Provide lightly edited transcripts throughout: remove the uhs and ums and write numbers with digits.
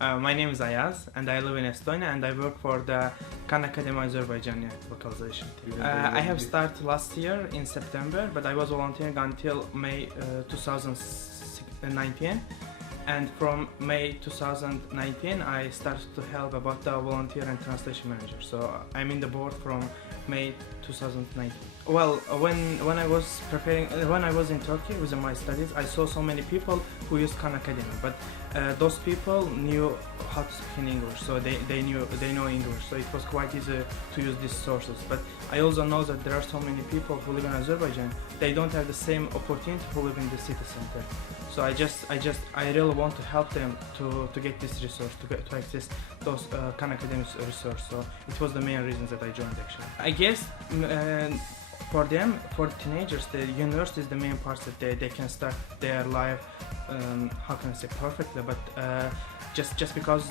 My name is Ayaz and I live in Estonia and I work for the Khan Academy Azərbaycanca localization team. I have started last year in September, but I was volunteering until May 2019, and from May 2019 I started to help about the volunteer and translation manager. So I'm in the board from May 2019. Well, when I was in Turkey with my studies, I saw so many people who used Khan Academy, but those people knew how to speak in English, so they know English, so it was quite easy to use these sources. But I also know that there are so many people who live in Azerbaijan, they don't have the same opportunity who live in the city center. So I really want to help them to get this resource, to access those Khan Academy resource. So it was the main reason that I joined actually. I guess for them, for teenagers, the university is the main part that they can start their life, how can I say, perfectly, but just because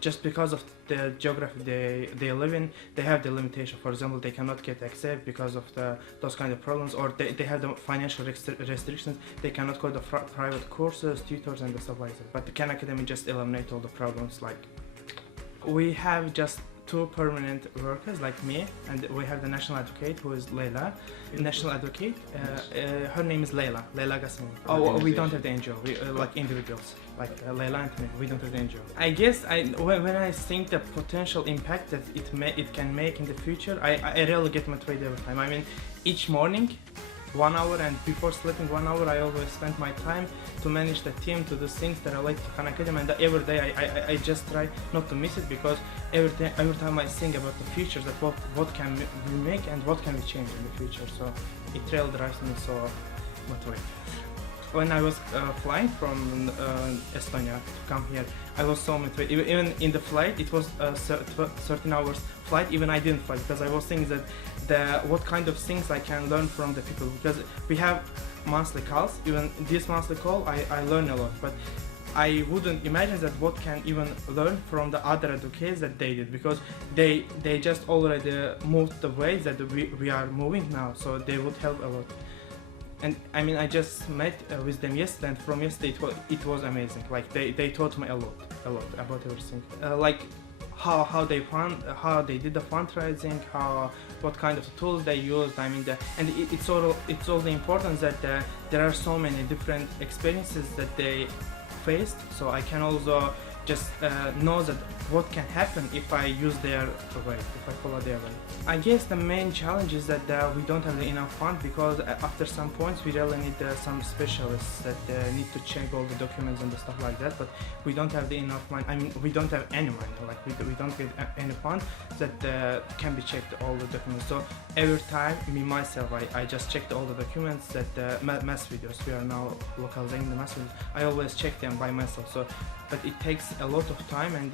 just because of the geography they live in, they have the limitation. For example, they cannot get accepted because of those kind of problems, or they have the financial restrictions. They cannot go to private courses, tutors, and stuff like that. But the Khan Academy just eliminate all the problems. Like, we have just 2 permanent workers like me, and we have the national advocate who is Leila. National advocate, her name is Leila Gasimov. Oh, we don't have the NGO, we like individuals, like Leila and me, we don't have the NGO. I guess when I think the potential impact that it can make in the future, I really get motivated every time. I mean, each morning, 1 hour, and before sleeping 1 hour, I always spend my time to manage the team, to do things that relate to Khan Academy, and every day I just try not to miss it, because every time I think about the future, that what can we make and what can we change in the future, so it really drives me so motivated. When I was flying from Estonia to come here, I was so motivated. Even in the flight, it was 13 hours flight, even I didn't fly, because I was thinking that what kind of things I can learn from the people, because we have monthly calls. Even this monthly call, I learn a lot, but I wouldn't imagine that what can even learn from the other advocates that they did, because they just already moved the way that we are moving now, so they would help a lot. And I mean, I just met with them yesterday, and from yesterday it was amazing. Like, they taught me a lot about everything. Like how they did the fundraising, what kind of tools they used. I mean, and it's also important that there are so many different experiences that they faced. So I can also just know that what can happen if I use their way, if I follow their way. I guess the main challenge is that we don't have enough funds, because after some points we really need some specialists that need to check all the documents and the stuff like that, but we don't have enough money. I mean, we don't have any money, like we don't get any fund that can be checked all the documents. So every time, myself, I just checked all the documents that mass videos, we are now localizing the mass videos, I always check them by myself. So, but it takes a lot of time, and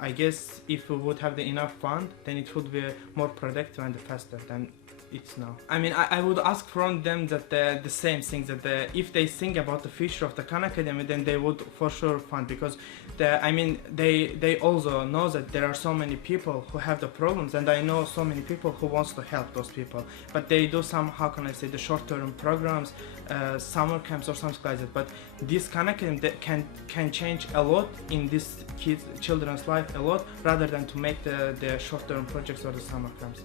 I guess if we would have the enough fund, then it would be more productive and faster than it's now. I mean, I would ask from them that the same thing, that if they think about the future of the Khan Academy, then they would for sure fund, because they also know that there are so many people who have the problems, and I know so many people who wants to help those people, but they do some, how can I say, the short-term programs, summer camps or something like that. But this Khan Academy that can change a lot in this children's life, a lot, rather than to make the short-term projects or the summer camps.